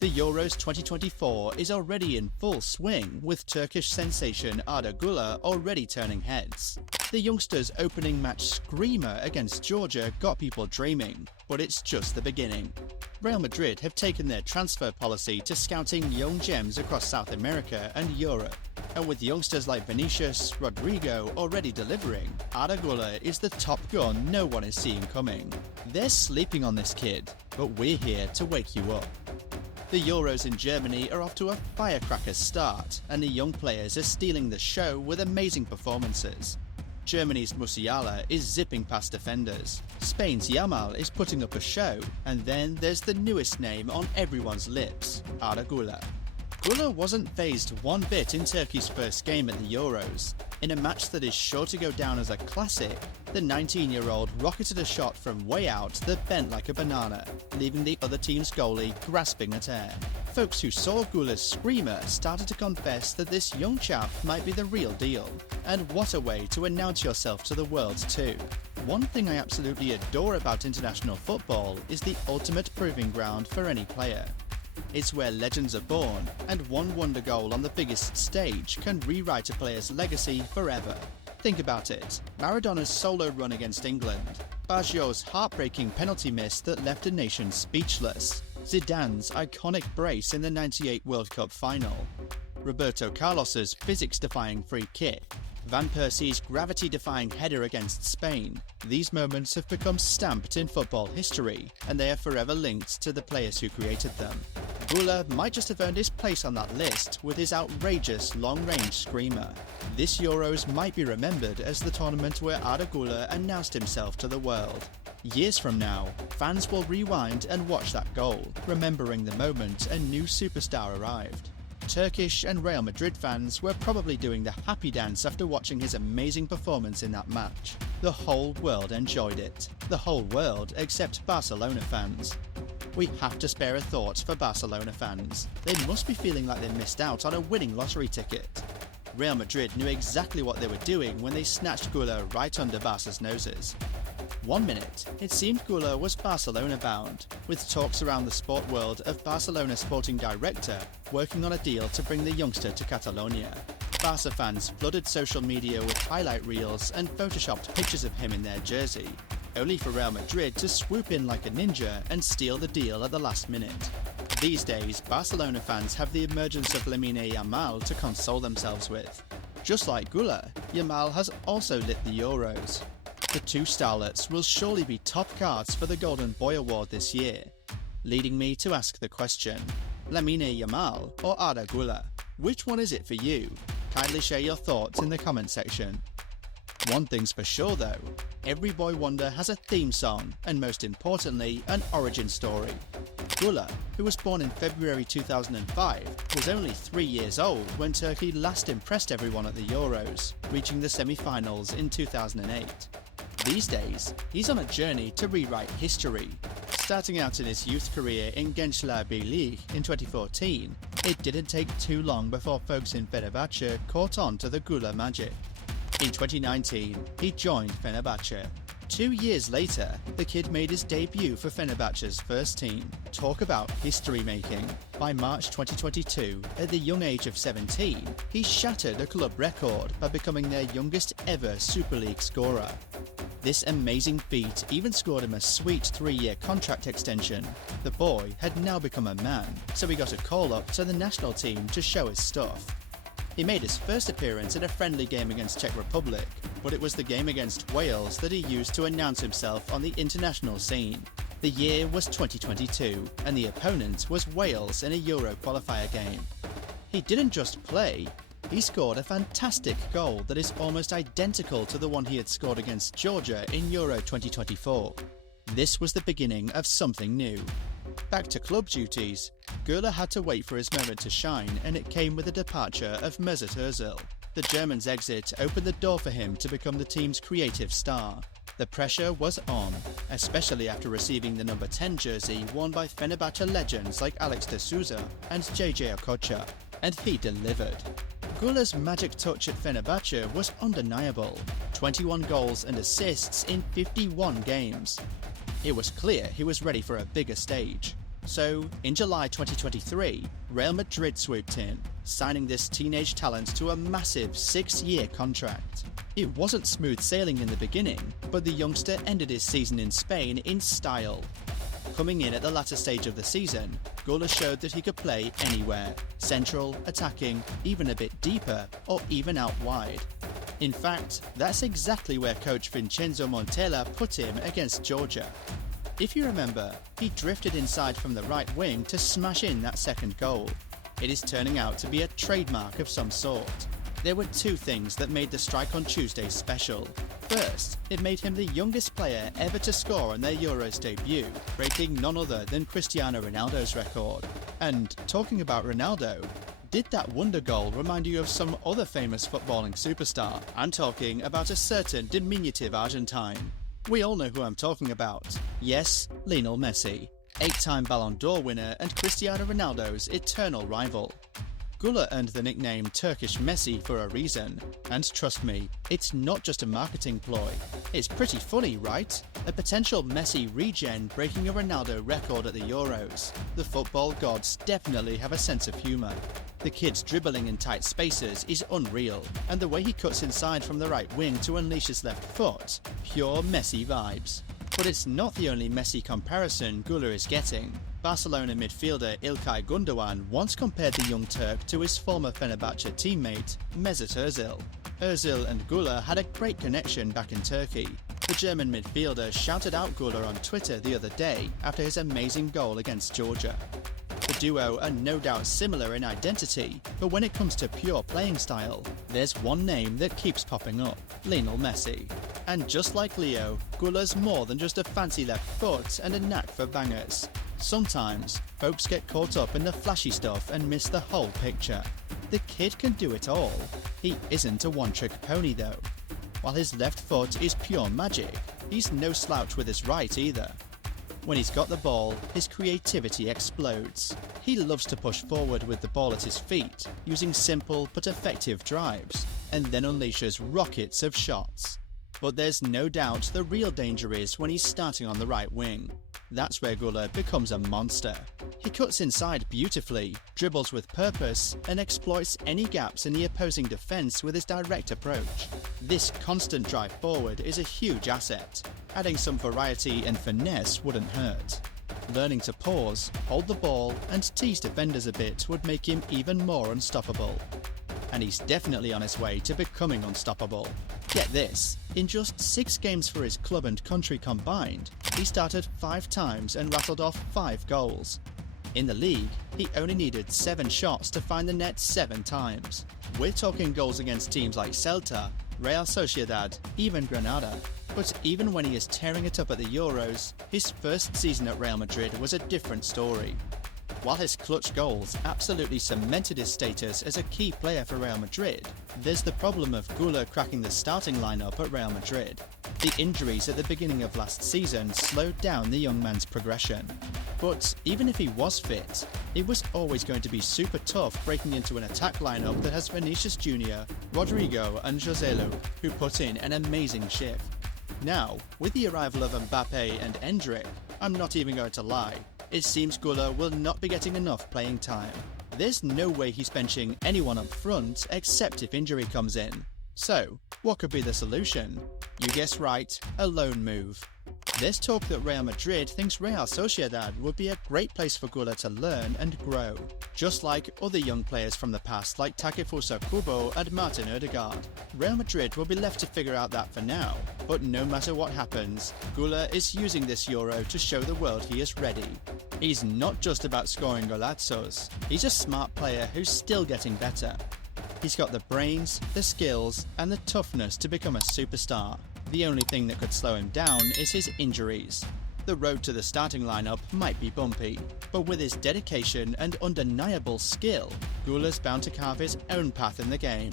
The Euros 2024 is already in full swing, with Turkish sensation Arda Güler already turning heads. The youngsters' opening match screamer against Georgia got people dreaming, but it's just the beginning. Real Madrid have taken their transfer policy to scouting young gems across South America and Europe. And with youngsters like Vinícius, Rodrygo already delivering, Arda Guler is the top gun no one is seeing coming. They're sleeping on this kid, but we're here to wake you up. The Euros in Germany are off to a firecracker start, and the young players are stealing the show with amazing performances. Germany's Musiala is zipping past defenders, Spain's Yamal is putting up a show, and then there's the newest name on everyone's lips, Arda Guler. Guler wasn't fazed one bit in Turkey's first game at the Euros. In a match that is sure to go down as a classic, the 19-year-old rocketed a shot from way out that bent like a banana, leaving the other team's goalie grasping at air. Folks who saw Guler's screamer started to confess that this young chap might be the real deal. And what a way to announce yourself to the world too. One thing I absolutely adore about international football is the ultimate proving ground for any player. It's where legends are born, and one wonder goal on the biggest stage can rewrite a player's legacy forever. Think about it. Maradona's solo run against England, Baggio's heartbreaking penalty miss that left a nation speechless, Zidane's iconic brace in the '98 World Cup final, Roberto Carlos's physics-defying free kick, Van Persie's gravity-defying header against Spain. These moments have become stamped in football history, and they are forever linked to the players who created them. Guler might just have earned his place on that list with his outrageous long-range screamer. This Euros might be remembered as the tournament where Arda Guler announced himself to the world. Years from now, fans will rewind and watch that goal, remembering the moment a new superstar arrived. Turkish and Real Madrid fans were probably doing the happy dance after watching his amazing performance in that match. The whole world enjoyed it. The whole world except Barcelona fans. We have to spare a thought for Barcelona fans. They must be feeling like they missed out on a winning lottery ticket. Real Madrid knew exactly what they were doing when they snatched Guler right under Barca's noses. 1 minute, it seemed Guler was Barcelona bound, with talks around the sport world of Barcelona sporting director working on a deal to bring the youngster to Catalonia. Barca fans flooded social media with highlight reels and photoshopped pictures of him in their jersey, only for Real Madrid to swoop in like a ninja and steal the deal at the last minute. These days, Barcelona fans have the emergence of Lamine Yamal to console themselves with. Just like Guler, Yamal has also lit the Euros. The two starlets will surely be top cards for the Golden Boy Award this year, leading me to ask the question, Lamine Yamal or Arda Guler? Which one is it for you? Kindly share your thoughts in the comment section. One thing's for sure though, every boy wonder has a theme song and most importantly an origin story. Guler, who was born in February 2005, was only 3 years old when Turkey last impressed everyone at the Euros, reaching the semi-finals in 2008. These days, he's on a journey to rewrite history. Starting out in his youth career in Gençler Birliği in 2014, it didn't take too long before folks in Fenerbahce caught on to the Guler magic. In 2019, he joined Fenerbahce. 2 years later, the kid made his debut for Fenerbahce's first team. Talk about history making. By March 2022, at the young age of 17, he shattered a club record by becoming their youngest ever Super League scorer. This amazing feat even scored him a sweet 3-year contract extension. The boy had now become a man, so he got a call up to the national team to show his stuff. He made his first appearance in a friendly game against Czech Republic, but it was the game against Wales that he used to announce himself on the international scene. The year was 2022, and the opponent was Wales in a Euro qualifier game. He didn't just play, he scored a fantastic goal that is almost identical to the one he had scored against Georgia in Euro 2024. This was the beginning of something new. Back to club duties, Guler had to wait for his moment to shine, and it came with the departure of Mesut Özil. The German's exit opened the door for him to become the team's creative star. The pressure was on, especially after receiving the number 10 jersey worn by Fenerbahce legends like Alex de Souza and JJ Okocha, and he delivered. Guler's magic touch at Fenerbahce was undeniable, 21 goals and assists in 51 games. It was clear he was ready for a bigger stage. So, in July 2023, Real Madrid swooped in, signing this teenage talent to a massive 6-year contract. It wasn't smooth sailing in the beginning, but the youngster ended his season in Spain in style. Coming in at the latter stage of the season, Guler showed that he could play anywhere, central, attacking, even a bit deeper, or even out wide. In fact, that's exactly where coach Vincenzo Montella put him against Georgia. If you remember, he drifted inside from the right wing to smash in that second goal. It is turning out to be a trademark of some sort. There were two things that made the strike on Tuesday special. First, it made him the youngest player ever to score on their Euros debut, breaking none other than Cristiano Ronaldo's record. And talking about Ronaldo, did that wonder goal remind you of some other famous footballing superstar? I'm talking about a certain diminutive Argentine. We all know who I'm talking about. Yes, Lionel Messi, 8-time Ballon d'Or winner and Cristiano Ronaldo's eternal rival. Guler earned the nickname Turkish Messi for a reason, and trust me, it's not just a marketing ploy. It's pretty funny, right? A potential Messi regen breaking a Ronaldo record at the Euros. The football gods definitely have a sense of humour. The kid's dribbling in tight spaces is unreal, and the way he cuts inside from the right wing to unleash his left foot, pure Messi vibes. But it's not the only Messi comparison Guler is getting. Barcelona midfielder İlkay Gundogan once compared the young Turk to his former Fenerbahce teammate, Mesut Özil. Özil and Guler had a great connection back in Turkey. The German midfielder shouted out Guler on Twitter the other day after his amazing goal against Georgia. The duo are no doubt similar in identity, but when it comes to pure playing style, there's one name that keeps popping up: Lionel Messi. And just like Leo, Guler's more than just a fancy left foot and a knack for bangers. Sometimes, folks get caught up in the flashy stuff and miss the whole picture. The kid can do it all. He isn't a one-trick pony though. While his left foot is pure magic, he's no slouch with his right either. When he's got the ball, his creativity explodes. He loves to push forward with the ball at his feet, using simple but effective drives, and then unleashes rockets of shots. But there's no doubt the real danger is when he's starting on the right wing. That's where Guler becomes a monster. He cuts inside beautifully, dribbles with purpose, and exploits any gaps in the opposing defence with his direct approach. This constant drive forward is a huge asset. Adding some variety and finesse wouldn't hurt. Learning to pause, hold the ball, and tease defenders a bit would make him even more unstoppable. And he's definitely on his way to becoming unstoppable. Get this, in just 6 games for his club and country combined, he started 5 times and rattled off 5 goals. In the league, he only needed 7 shots to find the net 7 times. We're talking goals against teams like Celta, Real Sociedad, even Granada. But even when he is tearing it up at the Euros, his first season at Real Madrid was a different story. While his clutch goals absolutely cemented his status as a key player for Real Madrid, there's the problem of Guler cracking the starting lineup at Real Madrid. The injuries at the beginning of last season slowed down the young man's progression. But even if he was fit, it was always going to be super tough breaking into an attack lineup that has Vinícius Jr., Rodrygo and Joselu, who put in an amazing shift. Now, with the arrival of Mbappe and Endrick, I'm not even going to lie, it seems Guler will not be getting enough playing time. There's no way he's benching anyone up front except if injury comes in. So, what could be the solution? You guessed right, a loan move. There's talk that Real Madrid thinks Real Sociedad would be a great place for Guler to learn and grow, just like other young players from the past like Takefusa Kubo and Martin Odegaard. Real Madrid will be left to figure out that for now, but no matter what happens, Guler is using this Euro to show the world he is ready. He's not just about scoring golazos, he's a smart player who's still getting better. He's got the brains, the skills, and the toughness to become a superstar. The only thing that could slow him down is his injuries. The road to the starting lineup might be bumpy, but with his dedication and undeniable skill, Guler's bound to carve his own path in the game.